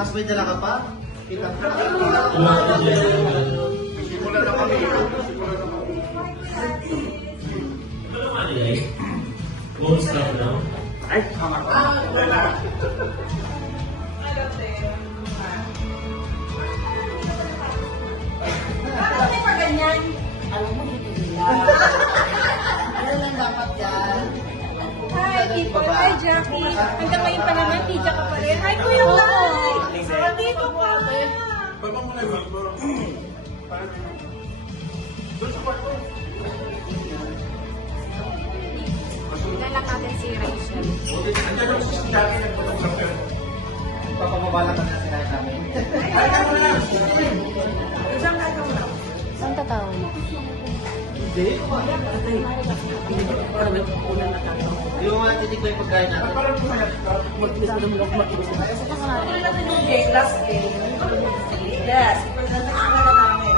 Tapos may dala ka pa? Kita ka. Simulan na kami. Ano naman eh? Bonus lang na. Ay, tama ka. Bakit may pa ganyan? Alam mo, hindi nila. Ano lang dapat yan? Hi, people. Hi, Jackie. Hanggang ngayon pa naman, tija ka pa rin. Hi, Kuya Lai. Dito ka. Babang mo na yun. Doon sa kwarto. Tingnan lang natin si Rachel. Okay, andyan ako sa dati nagpapagpapel. Papamabala ka na sila namin. Ay, ako na! Saan tatawag mo? Hindi. Yung mga titig na yung pagkain natin. Last game. Yes, present na namin.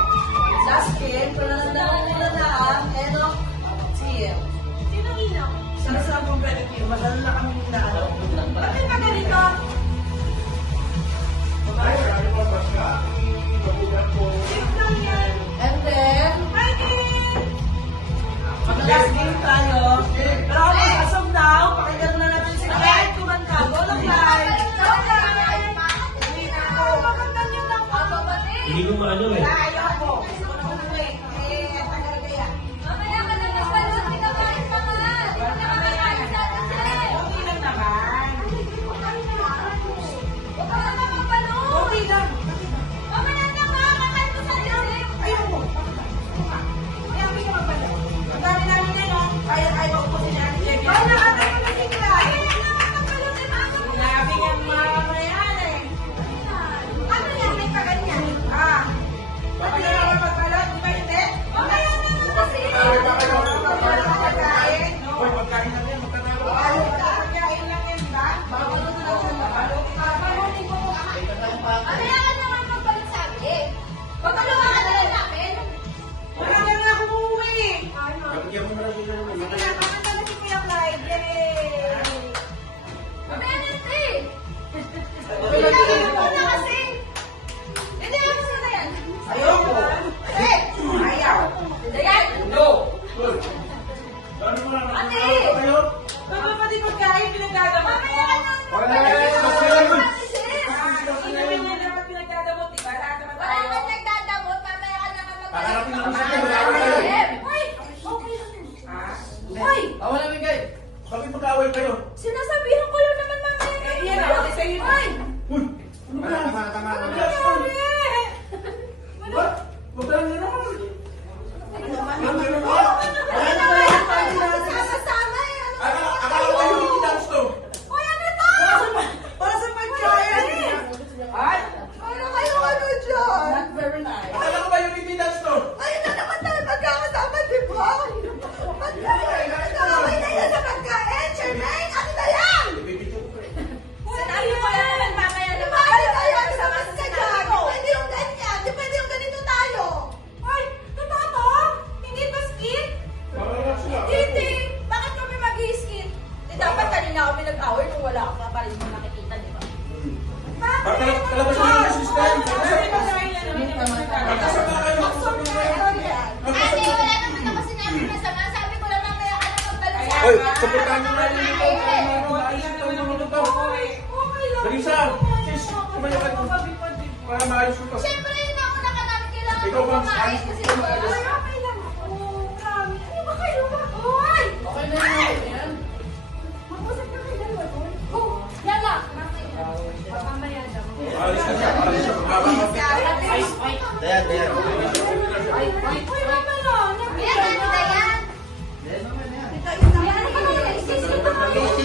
Last game, present na nila na ang Eno Team. Sinong ilaw? Sana sa akong benefit, madala na kami na ano. Bakit pa ganito? Safe lang yan. And then, Hi, Ken! last game tayo. Pero as of now, pakinggan na natin si Clyde kumanta. Go lang, Clyde! Maganda niyo lang po. Hindi ko maano eh. Ayoko. Mamaya ka na mas palusot kinakain pa nga. Di ba nakakain sa atin siya eh? Okay lang naman. Huwag ka naman magpanood. Okay lang. Mamaya na nga, kakain ko sa lisip. Ayoko. Kaya hindi ka magbalik. Ang dami namin ngayon, kaya ayaw ko si Nancy Jackie. Ay, nakatay ko na si Clyde. Ay, nakakapalutin ako. Sinabi niya mga mayan eh. Ano yan? May paganyan. Ah, pati na naman magpalat, di ba hindi? Mamaya na nga kasi. Pagkain, no? Hoy, pagkain natin, magkatalo. Ayaw ka pagkain lang yan, ba? Bago na lang sa labalo. Mahuling ko. Mamaya ka naman magpalit sa akin. Pagkaluwa ka na lang namin. Wala na nga ako umuwi. Bigyan mo na lang yun. Sige na, kumanta na si Kuya Clyde. Yay! Mamaya na ito eh. Pinagin mo na kasi. Hindi, ako sila yan. Ayoko. Eh! Ayaw. Ayan! No. Ano mo na? Ate! Kayo? Baba pati pagkain pinagdadamot mo. Mamaya na. Wala na kayo sa sila. Hindi naman yan dapat pinagdadamot, di ba? Lahat naman Wala tayo. kang nagdadamot. Mamaya ka naman Kakarapin naman magpalit. sa kayo. Hoy! Okay lang yan. Ah, Hoy! Wala bigay. Bakit mag-away kayo? Sinasabihan ko lang naman mamaya. Eh, yan ako, sa'yo na. Hoy! Uy! Tama. Ano? Huwag ka lang nyo naman. Sama-sama eh. Ano? Akala ko kayo hindi dance to. Hoy, ano to? Para sa pagkain. Ay, Ano kayo ano dyan? not very nice. Akala ko kayo hindi dance to. Ayun na naman tayo magkakasama, di ba? Ba't kami nagkakaway na yan sa pagkain? Charmaine, ano na yan? Ibibigyan ko kayo. Sinabi ko lang naman mamaya na bakit tayo sama sa sinabi ko? Pwede yung ganyan, di pwede yung ganito tayo. Ay, totoo to? Hindi ba skit? Wala sila. Hindi, bakit kami mag-i-skit? Eh, dapat kanina kami nag-away nung wala ka pa rin mo nakikita, di ba? Bakit? Kalabas mo yung system. Kasi pagkain yan naman yung pinagdadamot. Magkasama kayo. Ate, wala naman ako sinabi na sama. Sabi ko lang mamaya ka na magbalasa. Hoy, supportahan nyo na yung ito. Ayan naman ang minuto ko eh. Okay lang. Balisa, sis, kumayo ka dun. Para maayos ko to. Siyempre, yun ako nakanami. Kailangan Ikaw ko ba? kumain kasi Ikaw ba? diba? Ay, okay lang ako. Grabe. Ano ba kayo ba? Hoy! Okay na yan. Mag-usap na kayo dalawa doon. Oh, yala. Mamaya daw. Alis ka siya. Alis ka. Bababa ka. Dayan. Uy, mama na. Ayan, Dayan. Ayan, nagsisisi pa kami. Uy,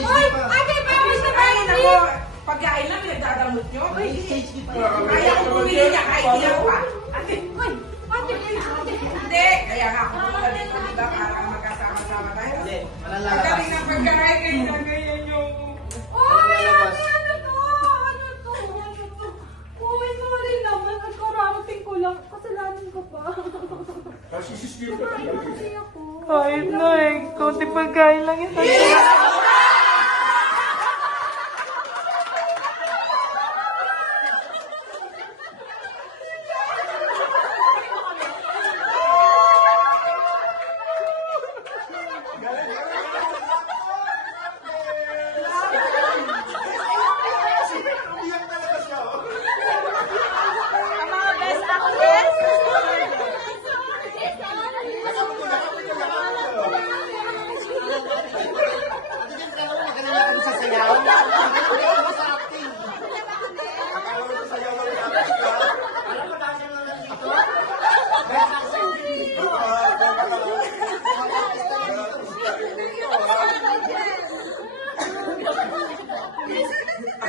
ate, pawis na Ay, kayo. nako. Pagkain lang pinagdadamot nyo. Kaya kung bumili niya, kahit ilang pa. Ate, Uy, ate, ate. hindi. Kaya nga ako tulad dito, di ba? Para magkasama-sama tayo. Hindi, Pagdating malalakas. ng pagkain, kayo na ganyan yung... Uy, ate, ano to? Ano to? Uy, sorry naman. Nagkararating ko lang. Kasalanan ko pa. Kasi sister ka. Kumain na kasi ako. Kahit na eh. Kunti pagkain lang ito.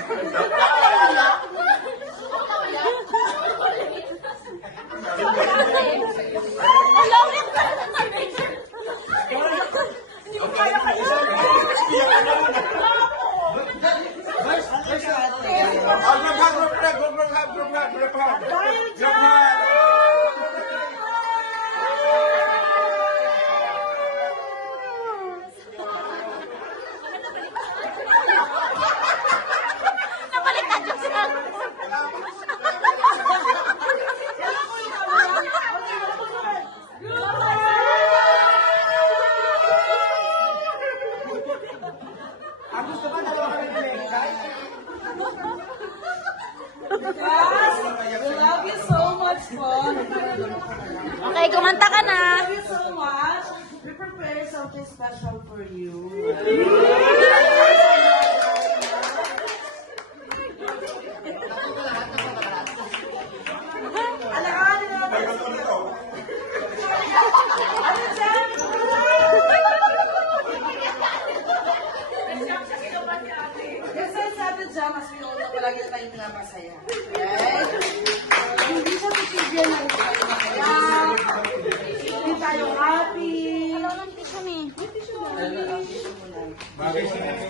Ang gusto ba dalawa kami guys? Guys, we love you so much po. Okay, kumanta ka na. Love you so much. We prepare something special for you. Alakanin natin. Ano dyan? Kasi sa atin dyan, mas pinuuna ko lagi na tayong pinapasaya. Okay? Hindi siya titigyan ng tayo masaya. Hindi tayo happy. Wala nang tissue ni. Tissue mo lang. Bagay siya.